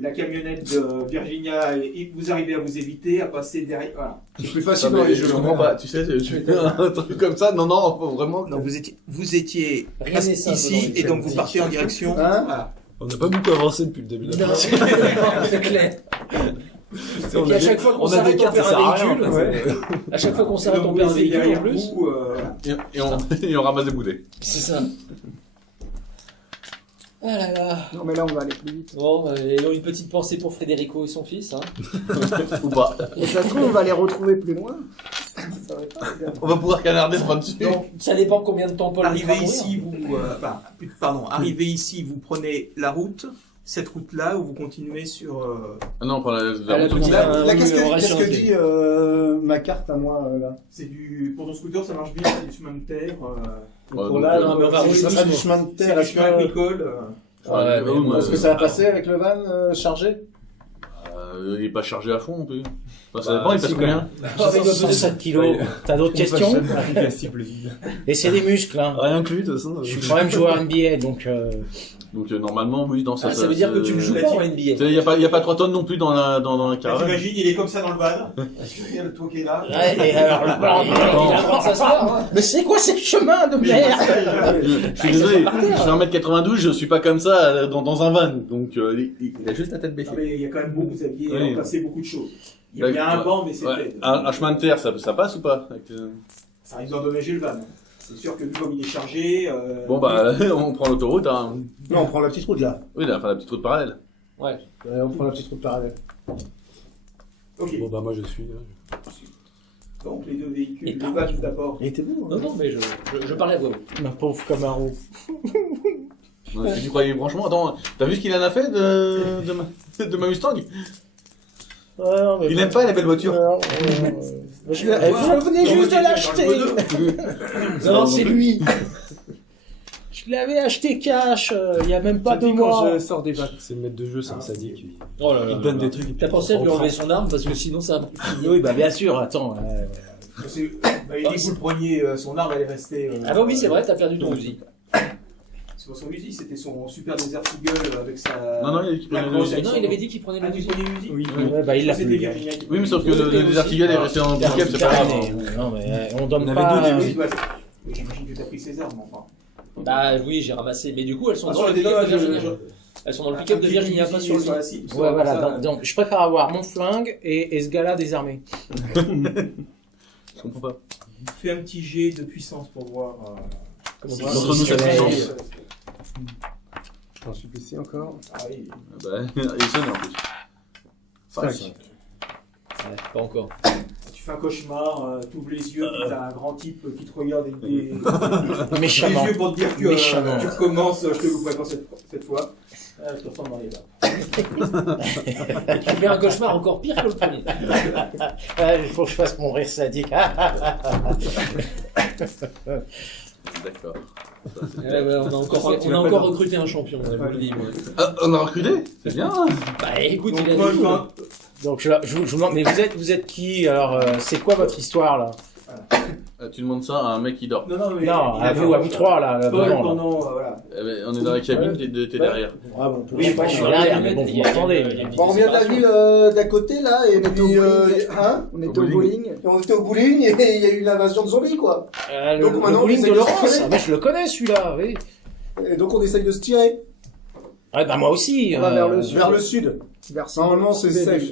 la camionnette de Virginia et vous arrivez à vous éviter, à passer derrière. Voilà. C'est plus facile Non, dans mais les je jeux. comprends pas, tu sais, tu fais un truc comme ça, non, faut vraiment... Donc vous étiez Rien n'est simple dans ici les et donc vous jeux. partez en direction. Hein Voilà. On n'a pas beaucoup avancé depuis le début de la Non, partie. c'est clair. Et puis à chaque fois qu'on s'arrête, on perd un véhicule. À chaque fois qu'on s'arrête, Donc on vous perd un laissez véhicule en derrière plus. vous. Et on ramasse des bouteilles. C'est ça. Ah là là. Non, mais là, on va aller plus vite. Bon, et donc une petite pensée pour Federico et son fils. Hein. Ou pas. Et ça se trouve, on va les retrouver plus loin. Ça va pas, les gars. On va pouvoir canarder ce dessus. Donc, ça dépend combien de temps Paul Arrivé mettra à ici, arrivé ici, vous prenez la route, cette route-là, où vous continuez sur. Ah non, on prend la la route petite- là. Là, qu'est-ce on que, reste qu'est-ce sur que le dit ma carte à moi, là? C'est du. Pour ton scooter, ça marche bien, c'est du chemin de terre. Pour là, non, mais on va rouler ça sera du doucement. chemin de C'est terre. du Est-ce chemin que, agricole. Ouais, mais bon, est-ce que ça va passer avec le van chargé? Il est pas chargé à fond non plus. Enfin, ça dépend, il passe si, combien? Avec le 107 kilos. T'as d'autres questions? La cible vide. Et c'est des muscles, hein. Rien inclus, de toute façon. Je suis quand même joueur NBA, donc Donc normalement, oui, dans ça. Ah, ça veut dire que tu le joues pas en NBA. Il y a pas 3 tonnes non plus dans la caravane. J'imagine, il est comme ça dans le van. Est-ce qu'il y a le toit qui est là? Ouais, et alors là, Il a le droit de s'asseoir, hein. mais c'est quoi ces chemins de merde? Je suis désolé, je fais 1m92, je suis pas comme ça dans un van. Donc il a juste la tête Non, baissée. mais il y a quand même beaucoup, vous aviez Oui. remplacé beaucoup de choses. Il y a bien un banc, mais c'est Ouais. fait. Un chemin de terre, ça passe ou pas avec, Ça risque d'endommager le van. C'est sûr que vu comme il est chargé. Bon bah, on prend l'autoroute. Hein. Non, on prend la petite route, là. Oui, enfin la petite route parallèle. Ouais. On prend la petite route parallèle. Ok. Bon, bah, moi, je suis là. Donc les deux véhicules, Et le par van contre, tout d'abord. Il était beau, Non, non, mais je parlais à voix haute. Ma pauvre Camaro. Est-ce que tu croyais franchement? Attends, t'as vu ce qu'il en a fait de ma Mustang? Ouais, non, mais Il aime pas les belles voitures. Je venais juste de l'acheter. Non, c'est lui. Je l'avais acheté cash, il y a même pas 2 Quand mois. je sors des vagues, c'est le maître de jeu, c'est un sadique. Oh là là. Il te donne des trucs. et puis T'as pensé à lui enlever son arme parce que sinon ça va. Oui, bah bien sûr, attends. Il dit que vous le preniez, son arme elle est restée. Ah bah oui, c'est vrai, t'as perdu ton fusil. C'est pas son Uzi, c'était son super Desert Eagle avec sa. Non, il a dit qu'il prenait le grosse Uzi. avec Non, son- il avait dit qu'il prenait Ah, le tu fusil. prenais Uzi? Oui. Ouais, bah il l'a C'était plus. Virginia qui Oui, mais sauf que le Desert Eagle est resté en pick-up, c'est pas grave. Non, mais on On donne avait pas. deux Oui, bah, oui, j'imagine que t'as pris ses armes, enfin. Bah oui, j'ai ramassé. Mais du coup, elles sont Ah, dans sur le les pick-up de dégâts, Virginia. Elles sont dans le pick-up de Virginia, pas sur le la cible. Ouais, voilà. Donc, je préfère avoir mon flingue et ce gars-là désarmé. Je comprends pas. Fais un petit jet de puissance pour voir. Comment comment ça Entre nous, ça fait sens. J'en suis ici encore. Ah oui. Bah, il sonne en plus. 5. Ouais, pas encore. Tu fais un cauchemar, tu ouvres les yeux, puis t'as un grand type qui te regarde avec des Méchamment. yeux pour te dire que Méchamment. tu recommences, je te l'ouvre pas cette fois. Je te retourne dans les bas. Tu fais un cauchemar encore pire que le premier. Il faut que je fasse mon rire sadique. D'accord. Ouais, on a encore recruté un champion, je vous le dis. Moi. Ah, on a recruté? C'est bien. Bah écoute, Donc, il a Paul, dit. toi, Donc je vous demande, mais vous êtes qui? Alors, c'est quoi votre histoire là? Tu demandes ça à un mec qui dort. non, mais. Non, à vous trois là, Paul, devant. Là. pendant. Voilà. Eh ben, on est dans la cabine, t'es derrière. Ah bon, Oui, enfin, je suis derrière, mais bon, vous m'entendez. Bon, on vient de la ville d'à côté, là, et puis, hein, on était au bowling. Et on était au bowling, et il y a eu une invasion de zombies, quoi. Donc, Le maintenant, bowling on de essaie de Laurence, se tirer. mais je le connais celui-là, oui. Et donc, on essaye de se tirer. Ouais, bah moi aussi. On va vers le sud. Normalement, c'est safe.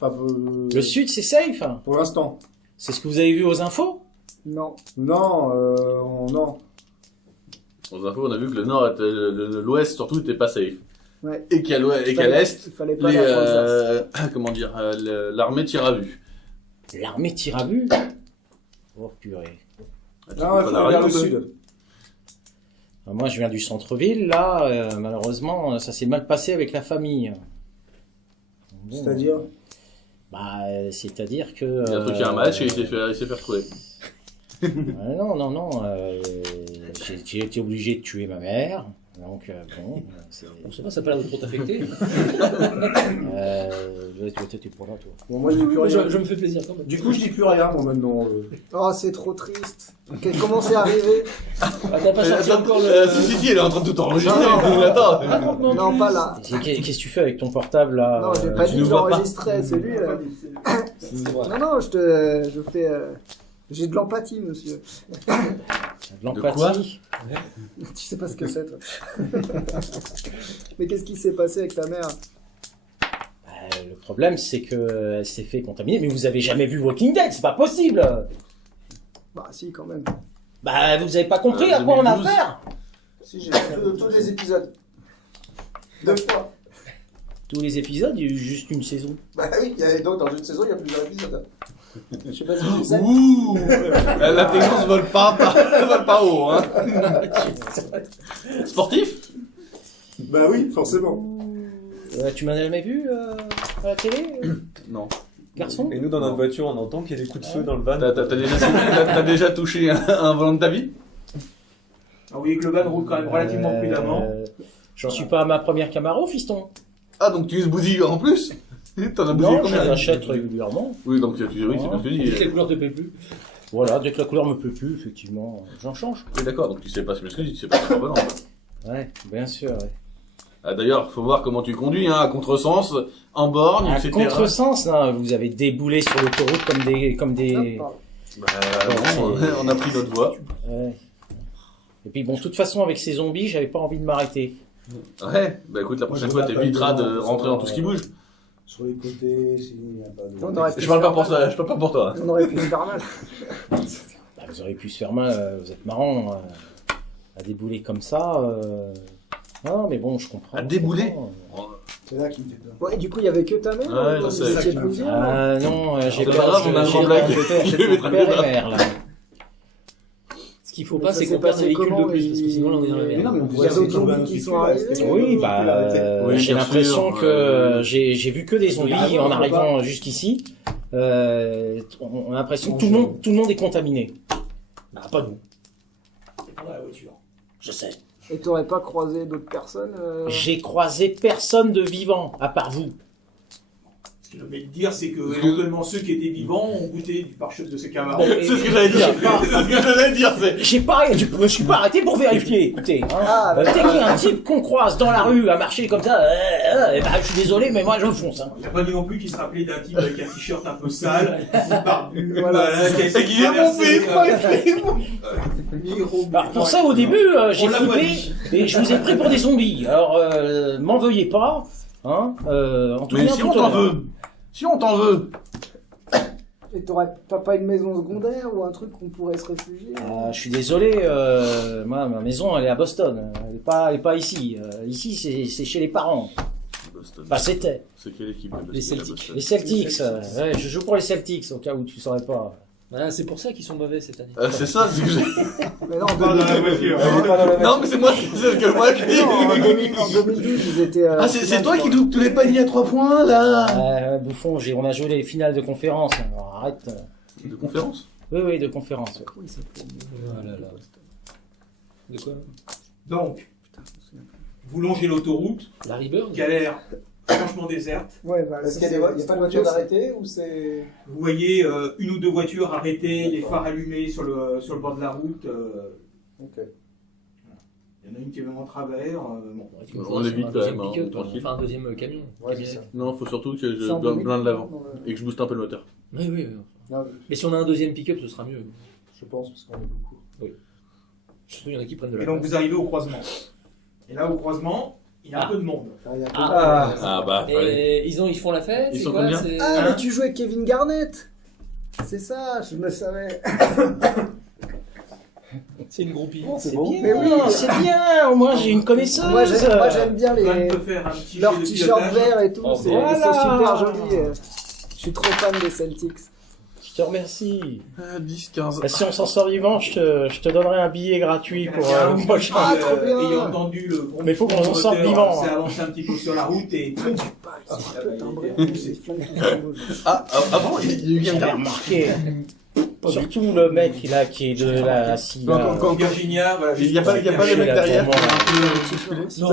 Enfin, Le sud, c'est safe. Hein. pour l'instant. C'est ce que vous avez vu aux infos? Non. Non, non. Aux infos, on a vu que le nord, l'ouest surtout, était pas safe. Ouais. Et qu'à l'est, Il fallait pas aller à Kansas. comment dire, l'armée tire à vue. L'armée tire à vue. Oh purée. Non, il faut aller vers le sud. Moi, je viens du centre-ville. Là, malheureusement, ça s'est mal passé avec la famille. Bon, C'est-à-dire Bah, c'est-à-dire que. Il y a un truc qui a un match et il s'est fait retrouver. Non. J'ai été obligé de tuer ma mère. Donc, bon, c'est... On sait pas, ça n'a pas l'air de trop t'affecter. Toi, t'es pour là, toi. Bon, moi, je dis plus rien. Je me fais plaisir quand même. Du coup, je dis plus rien, moi, maintenant. Oh, c'est trop triste. Comment c'est arrivé? Ah, t'as pas sorti encore le... Si, elle est en train de tout enregistrer. Attends. Non, pas là. Qu'est-ce que tu fais avec ton portable, là? Non, j'ai pas dit que nous vois pas. j'enregistrais, c'est lui, là. Non, je fais... J'ai de l'empathie, monsieur. De l'empathie. Tu sais pas ce que c'est, toi. Mais qu'est-ce qui s'est passé avec ta mère? Le problème, c'est qu'elle s'est fait contaminer, mais vous avez jamais vu Walking Dead, c'est pas possible! Bah, si, quand même. Bah, vous avez pas compris à quoi on a 2012. affaire? Si, j'ai vu tous les épisodes. 2 fois. Tous les épisodes, il y a eu juste une saison. Bah oui, donc dans une saison, il y a plusieurs épisodes. Je sais pas si tu sais. Ouh. L'intelligence vole pas haut, hein. Sportif? Bah oui, forcément. Tu m'as jamais vu à la télé, Non. garçon? Et nous, dans notre voiture, on entend qu'il y a des coups de feu dans le van. T'as déjà touché un volant de ta vie? Ah, vous voyez que le van roule quand même relativement prudemment. J'en suis pas à ma première Camaro, fiston. Ah, donc tu uses bousille en plus? T'en as bousillé Non, je combien? les achète régulièrement. Oui, donc oui, c'est ce que tu Dès que dis. les couleurs te plaisent plus. Voilà, dès que la couleur me plaît plus, effectivement, j'en change. Oui, d'accord, donc tu sais pas ce que je dis, tu sais pas ce que c'est pas. Ouais, bien sûr, ouais. Ah, d'ailleurs, faut voir comment tu conduis, hein, à contresens, en borgne, À etc. contresens, là, vous avez déboulé sur l'autoroute comme des... Bah, bon, on a pris notre voie. Ouais. Et puis bon, de toute façon, avec ces zombies, j'avais pas envie de m'arrêter. Ouais, bah écoute, la prochaine fois, t'éviteras de rentrer dans tout ce qui bouge. Sur les côtés, sinon il n'y a pas de... On aurait pu Je se parle pas faire pour mal. ça, je parle pas pour toi. On aurait pu se faire mal. Bah, vous auriez pu se faire mal, vous êtes marrant à débouler comme ça. Non, mais bon, je comprends. À débouler? C'est là qui me fait peur. Ouais, du coup, il y avait que ta mère. Ouais, vous je sais. étiez plusieurs. Non, j'ai C'est pas pas grave, on a un grand blague. j'ai mon père et mère, là. Ce qu'il faut Mais pas, ça c'est s'est qu'on perde passé des véhicules comment, de plus, parce que sinon, là, on est dans la Mais merde. non, mais on Il y pourrait a d'autres tomber zombies un qui petit sont peu, arrivés. est-ce que- Oui, faut bah, l'arrêter. Oui, j'ai bien l'impression sûr, que j'ai vu que des zombies Ah, en bon, arrivant jusqu'ici. On a l'impression que tout le monde est contaminé. Bah, pas nous. Dans la voiture. Je sais. Et t'aurais pas croisé d'autres personnes J'ai croisé personne de vivant, à part vous. Ce que j'ai envie de dire, c'est que éventuellement ceux qui étaient vivants ont goûté du pare-choc de ces camarades. Bon, C'est ce que j'allais dire. C'est ce que j'allais dire, c'est. J'ai pas, je me suis pas arrêté pour vérifier, écoutez. Ah, Dès qu'il y a un type qu'on croise dans la rue à marcher comme ça, bah, je suis désolé, mais moi je fonce. Hein. Il n'a pas dit non plus qu'il se rappelait d'un type avec un t-shirt un peu sale, barbu, Voilà, qui a essayé de qu'il est mon traverser, film, Alors pour ça, au début, j'ai On l'a pas flippé dit. et je vous ai pris pour des zombies. Alors, m'en veuillez pas. Hein, en tout Mais cas, si on t'en veut. Si on t'en veut. Et t'aurais pas une maison secondaire ou un truc qu'on pourrait se réfugier? Je suis désolé, moi, ma maison, elle est à Boston. Elle est pas ici. Ici, c'est chez les parents. Boston. Bah, c'était. C'est quelle équipe de Les Boston? Celtics. Les Celtics. Ouais, je joue pour les Celtics, au cas où tu saurais pas. Voilà, c'est pour ça qu'ils sont mauvais cette année. C'est ça, c'est que j'ai. Mais non, On parle dans la voiture. Non, mais c'est moi, c'est ce que moi je dis. en 2012, ils étaient... Ah, c'est toi qui double tous les paniers à 3 points, là. Bouffon, on a joué les finales de conférence. Alors, arrête. De conférence? Oui, de conférence. Ouais. Oh là là. De quoi? Donc, vous longez l'autoroute, Larry Bird? qui a l'air franchement déserte. Ouais, bah, Est-ce qu'il y a pas de voiture d'arrêter ou c'est... Vous voyez une ou deux voitures arrêtées, les phares allumés sur le bord de la route. Ok. Il y en a une qui est vraiment en travers. Bon. On évite quand même, hein, pick-up, tranquille. enfin un deuxième camion. Ouais, c'est ça. Non, faut surtout que je C'est en blinde l'avant. dans le- Et que je booste un peu le moteur. Oui, oui. Non, Mais si on a un deuxième pick-up, ce sera mieux. je pense, parce qu'on est beaucoup. Surtout, il y en a qui prennent de Et la donc place. vous arrivez au croisement. Et là, au croisement, il y a un Ah. peu de monde. Ah, il y a un peu Ah. de- Ah bah, fallait. Et ils font la fête? Ils c'est sont quoi, combien c'est- Ah, mais tu jouais avec Kevin Garnett. C'est ça, je me savais. C'est une groupie. C'est bon. bien, Mais oui. c'est bien. Moi, j'ai une connaisseuse. Moi, j'aime bien Van les... peut faire un petit leurs jet de t-shirts pilotage. verts et tout. Oh, C'est voilà. ils sont super jolis. Je suis trop fan des Celtics. Je te remercie. 10, 15. Si on s'en sort vivant, je te donnerai un billet gratuit pour Quelqu'un le prochain. Ah, trop bien. ayant entendu le gros Mais faut qu'on s'en sorte moteur, vivant, s'est hein. avancé un petit peu sur la route et Ils sont timbrés, ces flingues qui sont beaux. Ah bon, il y a eu J'avais quelqu'un. remarqué. Surtout le mec là qui est de la assis là. Virginia, voilà. Il y a pas le mec derrière qui est un peu bousculé. Non,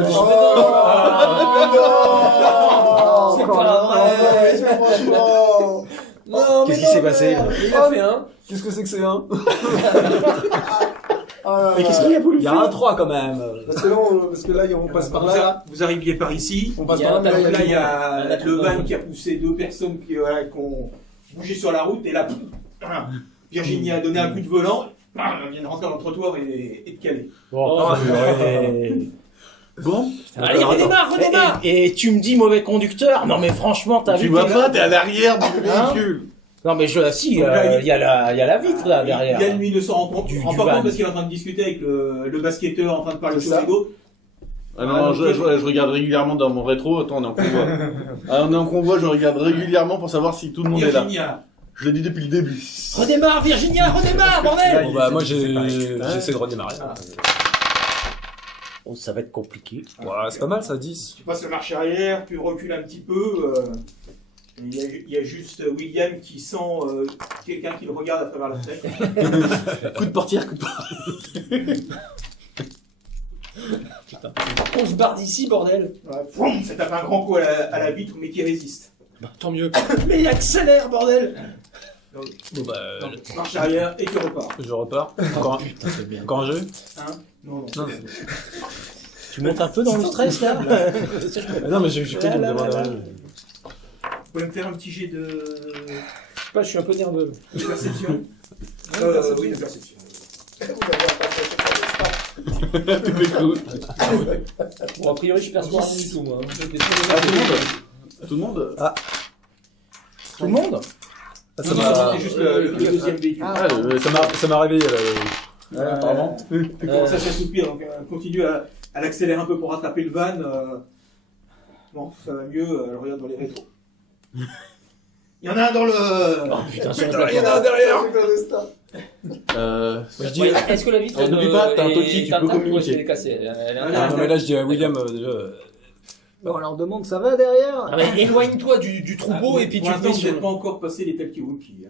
Oh, c'est pas vrai. Franchement. Non, Qu'est-ce qui s'est passé Il a fait un. Qu'est-ce que c'est que c'est un Mais qu'est-ce qu'il y a voulu faire ? Il y a un 3 quand même. Parce que là, on passe par là. Vous arriviez par ici. On passe Il y a par là, un mais Là, il y Un a atout le dans van la qui a poussé deux personnes qui ont bougé sur la route. Et là, Virginie a donné un coup de volant. Elle vient de rentrer dans le trottoir et de caler. Bon, Bon. Allez, redémarre. et tu me dis mauvais conducteur? Non mais franchement, t'as Tu vu vois que- pas, t'es à l'arrière du Hein véhicule. Non mais il y a la vitre là derrière. Yann, lui, ne s'en rend compte. Du Rend van. pas compte parce qu'il est en train de discuter avec le basketteur en train de parler C'est sur ça. les dos. Ah non, je regarde régulièrement dans mon rétro. Attends, on est en convoi. On est en convoi, je regarde régulièrement pour savoir si tout le monde est là. Virginia. Je l'ai dit depuis le début. Redémarre, Virginia, redémarre, bordel. Bon bah moi j'essaie de redémarrer. Oh, ça va être compliqué. Ouais, c'est pas mal ça, 10. Tu passes le marche arrière, tu recules un petit peu. Il y a juste William qui sent quelqu'un qui le regarde à travers la fenêtre. Coup de portière, coup de portière. On se barre d'ici, bordel. Voilà, ça tape un grand coup à la vitre, mais qui résiste. Tant mieux. Mais il accélère, bordel. Bon bah Donc, marche arrière et tu repars. je repars. Encore encore un jeu. Hein non, non. Non. Tu montes un peu dans le stress là. Non mais j'ai connu de me demander un jeu. Vous pouvez me faire un petit jet de Je sais pas, je suis un peu nerveux. perception. Oui, de perception. Tu fais coup. Bon, a priori, je perçois rien du tout, moi. Ah, tout le monde. Tout le monde? Ça Non, m'a c'est juste le deuxième véhicule. Ah, ça m'a réveillé apparemment. Tu commences à s'assoupir, donc continue à l'accélérer un peu pour rattraper le van. Bon, ça va mieux, je regarde dans les rétros. Il y en a un dans le... Oh putain, sur Putain, il y en a un derrière. je dis Est-ce que la vitre N'oublie pas, t'as un Toki, tu peux intacte ou est-ce communiquer. qu'elle est cassée? Elle est Ah, intacte. non mais là je dis à William déjà On leur demande, ça va derrière? Ah, mais éloigne-toi du troupeau et puis tu Pour te mets l'instant, vous sur n'êtes pas encore passé les talkie-walkie.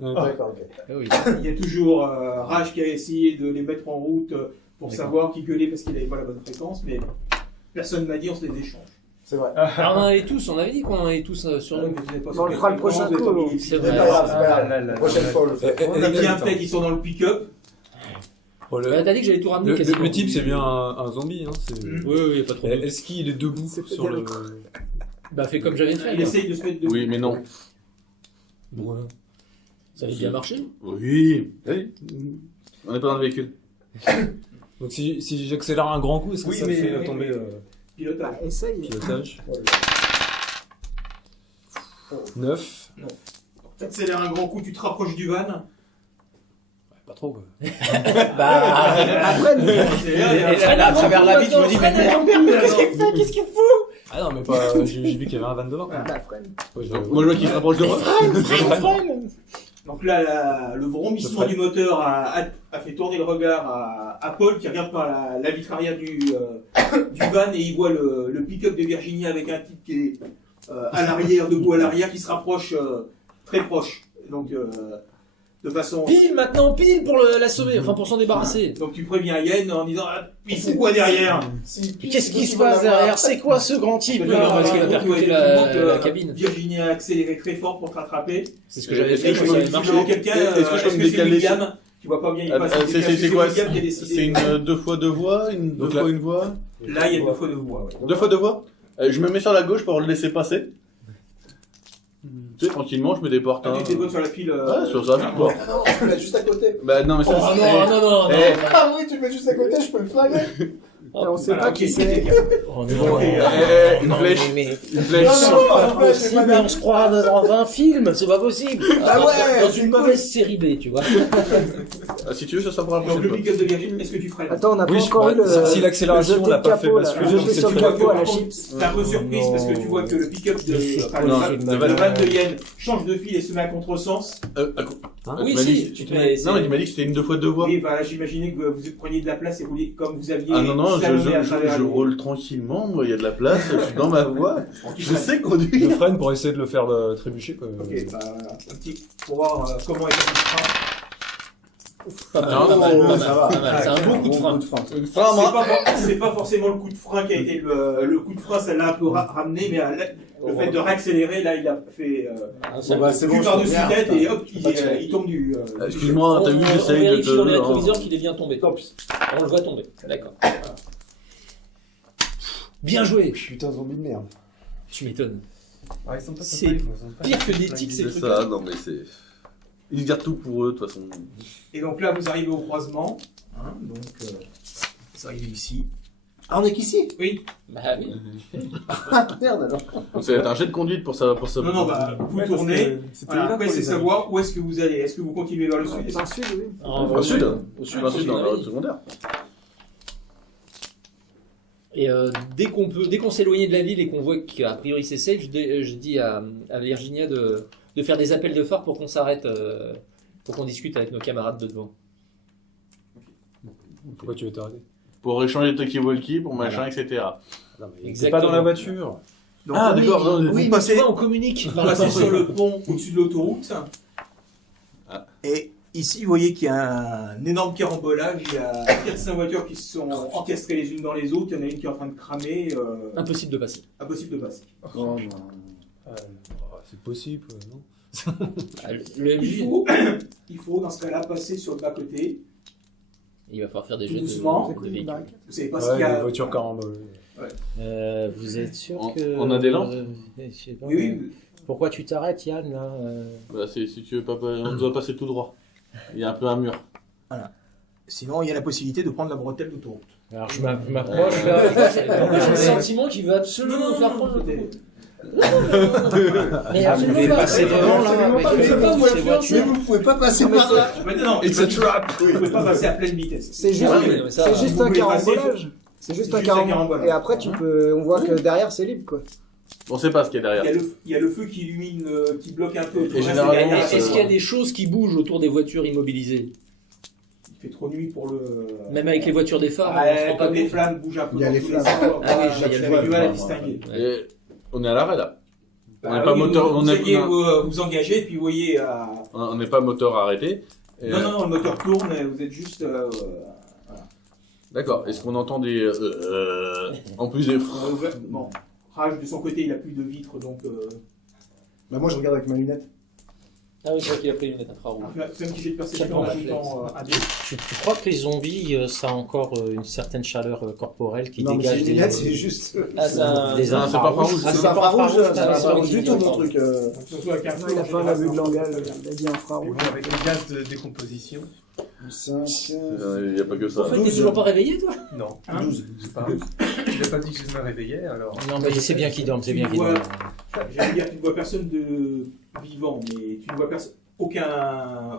D'accord, ok. Il y a toujours Raj qui a essayé de les mettre en route pour savoir qui gueulait parce qu'il n'avait pas la bonne fréquence, mais personne ne m'a dit, on se les échange. C'est vrai. Ah, on en avait tous, on avait dit qu'on en avait tous sur nous. On le fera le prochain coup. C'est C'est vrai. pas grave, c'est pas grave. La prochaine fois, on le fait. On a bien fait qu'ils sont dans le pick-up. Oh, Bah, t'as dit que j'allais tout ramener quasiment. le type c'est bien un zombie hein, c'est... Oui, pas trop. Est-ce qu'il est debout sur le... Bah, fais comme j'avais fait. Il essaye de se mettre de... Oui, mais non. Bon, ça avait bien marché. Oui. Allez. On n'est pas dans le véhicule. Donc si j'accélère un grand coup, est-ce que Oui, ça mais- fait mais- tomber Pilotage. Essaye. pilotage 9. T'accélères un grand coup, tu te rapproches du van. Pas trop quoi. Bah, Après, nous. Et là, à travers la vitre, je me dis, mais merde, qu'est-ce qu'il fout? Ah non mais pas... j'ai vu qu'il y avait un van devant. Bah, freine. Ouais, Moi, je vois qu'il se rapproche de moi. Donc là, le vrombissement du moteur a fait tourner le regard à Paul qui regarde par la vitre arrière du van et il voit le pick-up de Virginie avec un type qui est à l'arrière, debout à l'arrière, qui se rapproche très proche. Donc de façon... Pile maintenant, pile pour l'assommer, enfin pour s'en débarrasser. Donc tu préviens Yen en disant il fout quoi derrière? qu'est-ce qui se passe derrière? C'est quoi ce grand type Non, parce qu'il a percuté la cabine. Virginie a accéléré très fort pour te rattraper. C'est ce que j'avais Est-ce fait que quand je ça peux- avait marché. Visiblement, quelqu'un, Est-ce que je peux me c'est décaler William? Tu vois pas bien, il passe. C'est quoi? William qui a décidé. C'est une 2 fois 2 voix, une 2 Donc là- fois une voix. Là, il y a 2 fois 2 voix. Ouais. 2 fois 2 voix. Je me mets sur la gauche pour le laisser passer. Tu sais, tranquillement, je me déporte. Ah, tu t'es bonne sur la file. Ouais, sur ça, quoi. Ah non, tu le mets juste à côté. Bah non, mais ça, Oh c'est- non. Eh. Ah oui, tu le mets juste à côté, je peux le flinguer. Et on sait Voilà, pas ok, qui c'était c'est. bien. Oh, mais bon, Une non, flèche. mais Une flèche. pas possible, mais on se croit dans un film, c'est pas possible. Ah ouais, Dans c'est une cool. mauvaise série B, tu vois. Si tu veux, ça sera pour la Donc prochaine le fois. pick-up de Virgin, est-ce que tu freines? Attends, on n'a pas Oui, encore eu le. si l'accélération le n'a pas fait jeté de capot, là. basculer, Le donc jeté c'est sur le le capot à la Par contre, chips. T'es un peu surprise parce que tu vois que le pick-up de, enfin, le van de Yen change de fil et se met à contresens. Oui, tu m'as si, dit- tu tu te m'as- mets- Non, mais tu m'as dit que c'était une 2x2 voies. Oui, bah, j'imaginais que vous preniez de la place et vouliez, comme vous aviez. Ah non, salonné à travers je les- roule tranquillement, moi, il y a de la place, je suis dans ma voie, Tu je freines. sais Je conduire. freine pour essayer de le faire trébucher, quoi. Ok, bah, un petit, pour voir comment est le frein. Pas mal, Non, pas mal, non, pas ça mal, va. pas mal. C'est un bon coup de frein. C'est pas forcément le coup de frein qui a été le coup de frein, ça l'a un peu ramené, mais le fait de réaccélérer, là, il a fait Bon, bah, c'est cul bon, je par-dessus tombe bien. tête et hop, Pas de challenge. il tombe du. Excuse-moi, t'as vu, On j'essaye de vérifie dans le te... rétroviseur qu'il est bien tombé. On le voit tomber. D'accord. Bien joué. Putain, zombie de merde. Tu m'étonnes. Ouais, ils sont pas C'est sympas, ils sont pas pire que des tics, ces C'est trucs. ça, non mais c'est... Ils gardent tout pour eux, de toute façon. Et donc là, vous arrivez au croisement. Hein, donc, vous arrivez ici. Ah, on est qu'ici? Oui. Bah oui. Ah, merde alors. Donc ça va être un jet de conduite pour ça. Non, non, bah, vous Ouais, tournez. parce que c'était Voilà, là après, pour c'est les savoir où est-ce que vous allez. Est-ce que vous continuez vers le sud? Dans le sud, oui. Au sud, dans la route secondaire. Et dès qu'on s'est éloigné de la ville et qu'on voit qu'a priori c'est safe, je dis à Virginia de faire des appels de phare pour qu'on s'arrête, pour qu'on discute avec nos camarades de devant. Pourquoi tu veux t'arrêter? Pour échanger de talkie-walkie, pour machin, etc. C'est pas dans la voiture. Donc, Ah, oui, d'accord, non, vous vous passez, on communique. vous passez sur le pont au-dessus de l'autoroute. Et ici, vous voyez qu'il y a un énorme carambolage. Il y a 4-5 voitures qui se sont encastrées les unes dans les autres. Il y en a une qui est en train de cramer. Impossible de passer. Impossible de passer. C'est possible, non? Le MJ, Il faut dans ce cas-là passer sur le bas-côté. il va falloir faire des Tout jeux doucement. de véhicules. Vous savez pas ce qu'il y Ouais, a. les voitures carambole. Vous êtes sûr On- que. on a des lampes je sais pas, Oui, oui. Pourquoi tu t'arrêtes, Yann, là Bah, si tu veux pas, on doit passer tout droit. Il y a un peu un mur. Sinon, il y a la possibilité de prendre la bretelle d'autoroute. Alors, je m'approche, là. J'ai le sentiment qu'il veut absolument nous faire prendre le coup. Mais absolument pas. C'est devant, là, avec ces Mais voitures. vous pouvez pas passer par là. Maintenant, It's a trap! vous ne pouvez pas passer à pleine vitesse. C'est juste, Ah oui, mais ça, c'est juste vous un pouvez passer, carambolage. C'est juste c'est un juste un carambolage. carambolage. Et après, on voit que derrière, c'est libre, quoi. On sait pas ce qu'il y a derrière. Il y a le feu qui illumine, qui bloque un peu. Et Tout le reste, généralement, c'est derrière. Est-ce qu'il y a des choses qui bougent autour des voitures immobilisées? Il fait trop nuit pour le. Même avec les voitures des phares, on se Ouais, rend pas comme les compte. flammes bougent un peu. Il y a dans les tous flammes. sens. Ah oui, il y a J'avais le du mal à flammes. distinguer. Et on est à l'arrêt là. On Bah n'est pas oui, moteur, vous alliez vous engager, puis vous voyez. on n'est pas moteur arrêté. Et, Non, le moteur tourne, et vous êtes juste. D'accord. Est-ce qu'on entend des en plus des Bon, Rage de son côté, il a plus de vitres, donc. Bah, moi, je regarde avec ma lunette. Ah oui, c'est vrai qu'il a pris une lunette infrarouge. C'est un petit jet de perception Ça en prend même temps à deux. Tu crois que les zombies, ça a encore une certaine chaleur corporelle qui Non, mais dégage c'est des. une lunette, c'est juste. Ah, ça. Des Non, c'est pas infrarouges. infrarouge. Ah, c'est infrarouge, c'est Ah, pas c'est infrarouge vrai du qu'il tout, dit mon truc. Surtout avec un feu, Il a en fait un général, abus de c'est langage. peu. Il a dit Mais infrarouge. bon, avec le gaz de décomposition. 5, Il n'y a pas que ça. En fait, t'es toujours pas réveillé, toi? Non, Hein 12. j'ai pas. Je n'ai pas dit que je me réveillais, alors. Non, mais c'est bien qu'ils dorment, c'est bien qu'ils Ouais. dorment. J'allais dire, tu ne vois personne de vivant, mais tu ne vois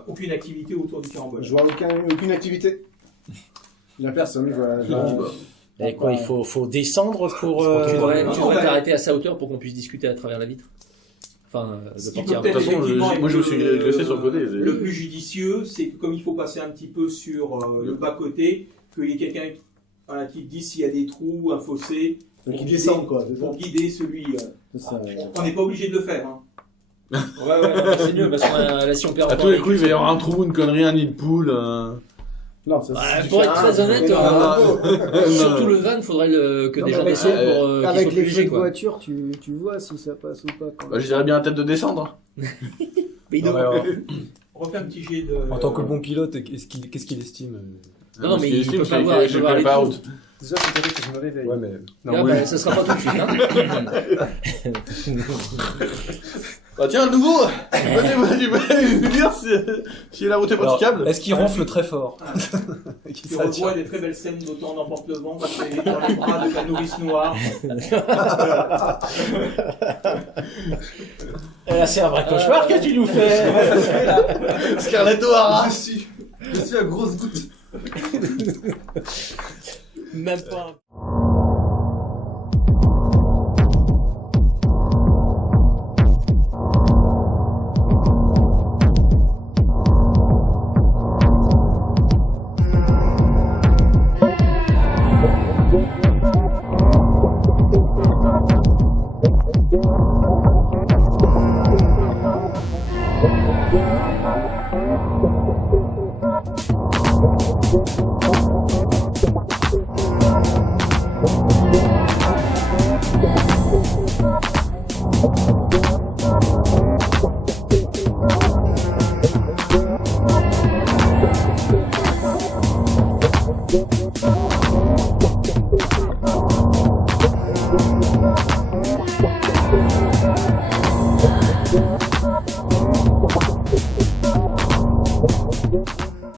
aucune activité autour du carambolage. Je vois aucune activité. Il n'y a personne, je vois. Bon, bah. Et quoi, il faut descendre pour. Tu devrais non, bah- t'arrêter à sa hauteur pour qu'on puisse discuter à travers la vitre. Enfin, Ce de qui portière. peut De toute façon, effectivement, moi je me suis être glissé sur le côté. Le plus judicieux, c'est que comme il faut passer un petit peu sur le bas-côté, qu'il y ait quelqu'un qui te dise s'il y a des trous, un fossé, Donc, ils descendent, quoi. C'est ça. pour guider celui. C'est ça. On n'est pas obligé de le faire. Hein. Ouais, c'est mieux parce que là, si on perd À encore tous les des- coups, il va y avoir un trou, une connerie, un nid de poule. Non, ça Ouais, c'est pour être très honnête, surtout Non. le van, faudrait que Non, des mais gens avec descendent les- pour qu'il Avec soit les plus feux léger, de quoi. voiture, tu vois si ça passe ou pas. Quand Bah, je dirais bien tête de descendre. Mais Ouais, non, alors, On refait un petit jet de. en tant que bon pilote, qu'est-ce qu'il estime? Non, mais il Estime, peut c'est pas que voir, il j'ai peut voir fait les pas trous. route. Déjà, c'est vrai que je me réveille. Ouais, mais. Ah, oui. bah, ça sera pas tout de suite, hein. Bah tiens, le nouveau. Venez me dire si la route est Alors, praticable. est-ce qu'il ronfle très fort? Tu revois des très belles scènes d'Autant n'emporte le vent, parce que dans les bras de ta nourrice noire. Là, c'est un vrai cauchemar que tu nous fais. Scarlett O'Hara. Je suis à grosse goutte. Même pas.